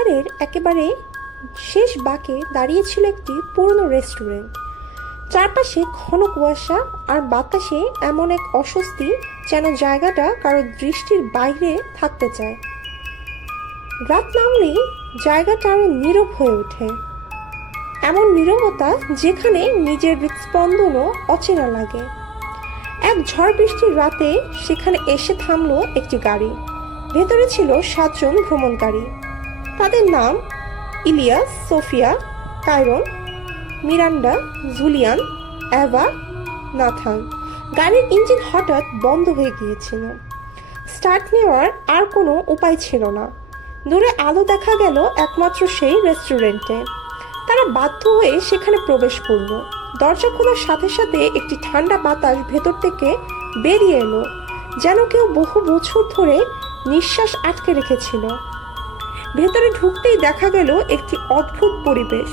পাহাড়ের একেবারে শেষ বাঁকে দাঁড়িয়ে ছিল একটি পুরনো রেস্টুরেন্ট। চারপাশে ঘন কুয়াশা আর বাতাসে এমন এক অস্বস্তি যেন জায়গাটা কারো দৃষ্টির বাইরে থাকতে চায়। রাত নামলেই জায়গাটা আরো নীরব হয়ে ওঠে, এমন নীরবতা যেখানে নিজের হৃদস্পন্দনও অচেনা লাগে। এক ঝড় বৃষ্টির রাতে সেখানে এসে থামলো একটি গাড়ি। ভেতরে ছিল 7 জন ভ্রমণকারী। তাদের নাম Elias, Sophia, Kieran, Miranda, Julian, Eva, Nathan. গাড়ির ইঞ্জিন হঠাৎ বন্ধ হয়ে গিয়েছিল। স্টার্ট নেওয়ার আর কোনো উপায় ছিল না। দূরে আলো দেখা গেল একমাত্র সেই রেস্টুরেন্টে। তারা বাধ্য হয়ে সেখানে প্রবেশ করল। দরজা খোলার সাথে সাথে একটি ঠান্ডা বাতাস ভেতর থেকে বেরিয়ে এলো, যেন কেউ বহু বছর ধরে নিঃশ্বাস আটকে রেখেছিল। ভেতরে ঢুকতেই দেখা গেল একটি অদ্ভুত পরিবেশ।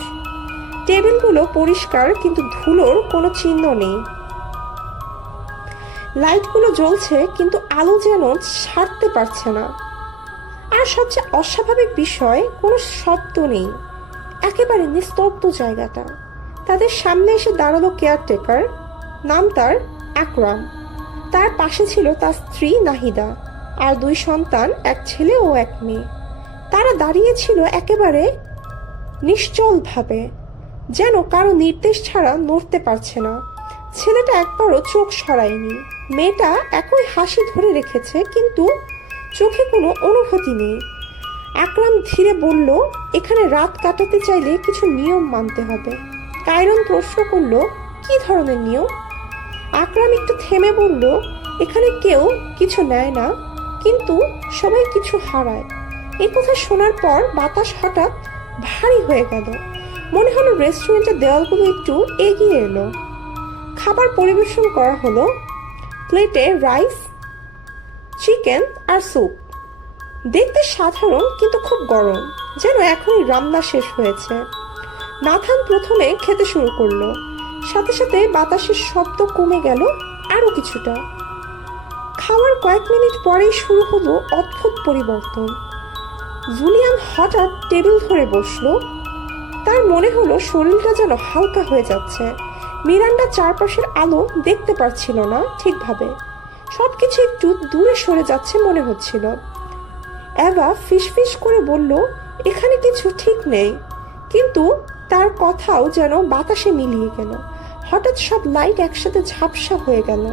টেবিলগুলো পরিষ্কার, কিন্তু ধুলোর কোনো চিহ্ন নেই। লাইটগুলো জ্বলছে, কিন্তু আলো যেন ছাড়তে পারছে না। আর সবচেয়ে অস্বাভাবিক বিষয়, কোনো শব্দ নেই। একেবারে নিস্তব্ধ জায়গাটা। তাদের সামনে এসে দাঁড়ালো কেয়ারটেকার। নাম তার আকরাম। তার পাশে ছিল তার স্ত্রী নাহিদা আর 2 সন্তান, এক ছেলে ও এক মেয়ে। তারা দাঁড়িয়েছিল একেবারে নিশ্চলভাবে, যেন কারো নির্দেশ ছাড়া নড়তে পারছে না। ছেলেটা একবারও চোখ সরায়নি। মেয়েটা একই হাসি ধরে রেখেছে, কিন্তু চোখে কোনো অনুভূতি নেই। আকরাম ধীরে বলল, এখানে রাত কাটাতে চাইলে কিছু নিয়ম মানতে হবে। কায়রন প্রশ্ন করল, কি ধরনের নিয়ম? আকরাম একটু থেমে বলল, এখানে কেউ কিছু নেয় না, কিন্তু সবাই কিছু হারায়। এই কথা শোনার পর বাতাস হঠাৎ ভারী হয়ে গেল। মনে হলো রেস্টুরেন্টের দেওয়ালগুলো একটু এগিয়ে এলো। খাবার পরিবেশন করা হলো। প্লেটে রাইস, চিকেন আর স্যুপ। দেখতে সাধারণ, কিন্তু খুব গরম, যেন এখনই রান্না শেষ হয়েছে। নাথান প্রথমে খেতে শুরু করলো। সাথে সাথে বাতাসের শব্দ কমে গেল আরো কিছুটা। খাওয়ার কয়েক মিনিট পরেই শুরু হলো অদ্ভুত পরিবর্তন। জুলিয়ান হঠাৎ টেবিল ধরে বসলো। তার মনে হলো শরীরটা যেন হালকা হয়ে যাচ্ছে। মিরান্ডা চারপাশের আলো দেখতে পারছিল না ঠিকভাবে। সবকিছু একটু দূরে সরে যাচ্ছে মনে হচ্ছিল। এভা ফিসফিস করে বলল, এখানে কিছু ঠিক নেই, কিন্তু তার কথাও যেন বাতাসে মিলিয়ে গেল। হঠাৎ সব লাইট একসাথে ঝাপসা হয়ে গেল,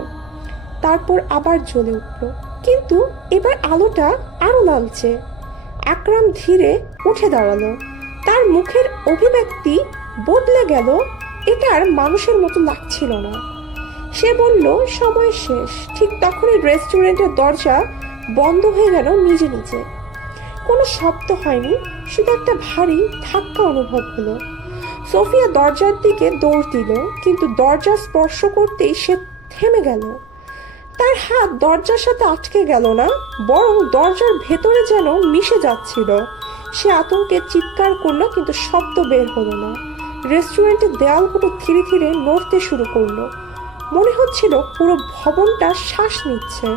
তারপর আবার জ্বলে উঠল, কিন্তু এবার আলোটা আরো লালচে। আকরাম ধীরে উঠে দাঁড়ালো। তার মুখের অভিব্যক্তি বদলে গেল। এটা আর মানুষের মতো লাগছিল না। সে বলল, সময় শেষ। ঠিক তখনই রেস্টুরেন্টের দরজা বন্ধ হয়ে গেল নিজে নিজে। কোনো শব্দ হয়নি, শুধু একটা ভারী ধাক্কা অনুভব হলো। সোফিয়া দরজার দিকে দৌড় দিল, কিন্তু দরজা স্পর্শ করতেই সে থেমে গেল। তার হাত দরজার সাথে আটকে গেল না, বরং দরজার ভেতরে যেন মিশে যাচ্ছিল। সে আতঙ্কে চিৎকার করলো, কিন্তু শব্দ বের হলো না। রেস্টুরেন্টের দেয়ালগুলো ধীরে ধীরে নড়তে শুরু করলো। মনে হচ্ছিল পুরো ভবনটা শ্বাস নিচ্ছে,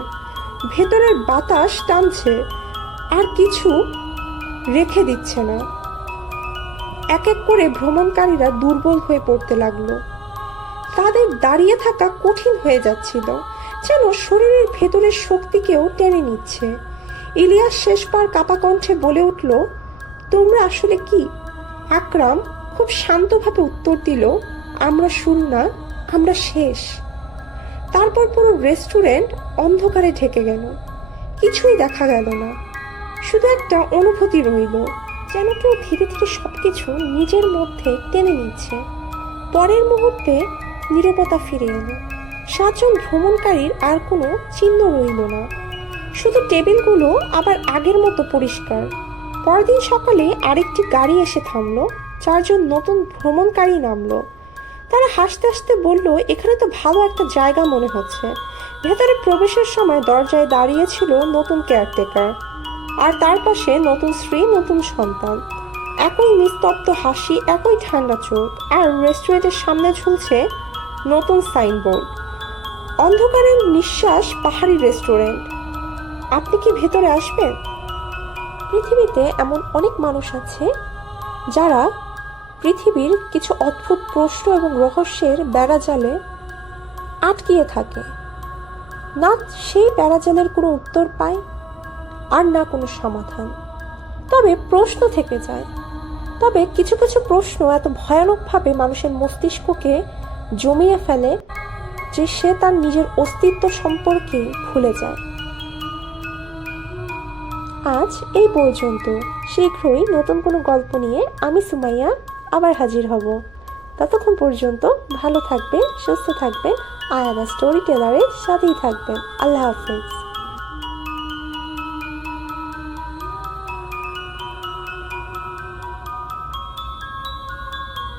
ভেতরের বাতাস টানছে আর কিছু রেখে দিচ্ছে না। এক এক করে ভ্রমণকারীরা দুর্বল হয়ে পড়তে লাগলো। তাদের দাঁড়িয়ে থাকা কঠিন হয়ে যাচ্ছিল, যেন শরীরের ভেতরের শক্তিকেও টেনে নিচ্ছে। ইলিয়াস শেষবার কাপা কণ্ঠে বলে উঠল, তোমরা আসলে কি? আকরাম খুব শান্তভাবে উত্তর দিল, আমরা শুরু না, আমরা শেষ। তারপর পুরো রেস্টুরেন্ট অন্ধকারে ঢেকে গেল। কিছুই দেখা গেল না, শুধু একটা অনুভূতি রইল, যেন কেউ ধীরে ধীরে সবকিছু নিজের মধ্যে টেনে নিচ্ছে। পরের মুহূর্তে নীরবতা ফিরে এলো। 7 জন ভ্রমণকারীর আর কোনো চিহ্ন রইল না, শুধু টেবিলগুলো আবার আগের মতো পরিষ্কার। পরদিন সকালে আরেকটি গাড়ি এসে থামলো। 4 জন নতুন ভ্রমণকারী নামলো। তারা হাসতে হাসতে বলল, এখানে তো ভালো একটা জায়গা মনে হচ্ছে। ভেতরে প্রবেশের সময় দরজায় দাঁড়িয়েছিল নতুন কেয়ারটেকার, আর তার পাশে নতুন স্ত্রী, নতুন সন্তান। একই নিস্তব্ধ হাসি, একই ঠান্ডা চোখ, আর রেস্টুরেন্টের সামনে ঝুলছে নতুন সাইনবোর্ড, অন্ধকারের নিঃশ্বাস পাহাড়ি রেস্টুরেন্ট। আপনি কি ভেতরে আসবেন? পৃথিবীতে এমন অনেক মানুষ আছে যারা পৃথিবীর কিছু অদ্ভুত প্রশ্ন এবং রহস্যের বেড়াজালে আটকিয়ে থাকে, না সেই বেড়াজালের কোনো উত্তর পায় আর না কোনো সমাধান, তবে প্রশ্ন থেকে যায়। তবে কিছু কিছু প্রশ্ন এত ভয়ানকভাবে মানুষের মস্তিষ্ককে জমিয়ে ফেলে যে সে তার নিজের অস্তিত্ব সম্পর্কে ভুলে যায়। আজ এই পর্যন্ত। শীঘ্রই নতুন কোনো গল্প নিয়ে আমি সুমাইয়া আবার হাজির হব। ততক্ষণ পর্যন্ত ভালো থাকবে, সুস্থ থাকবে, আয়ানা স্টোরি টেলারের সাথেই থাকবেন। আল্লাহ হাফেজ।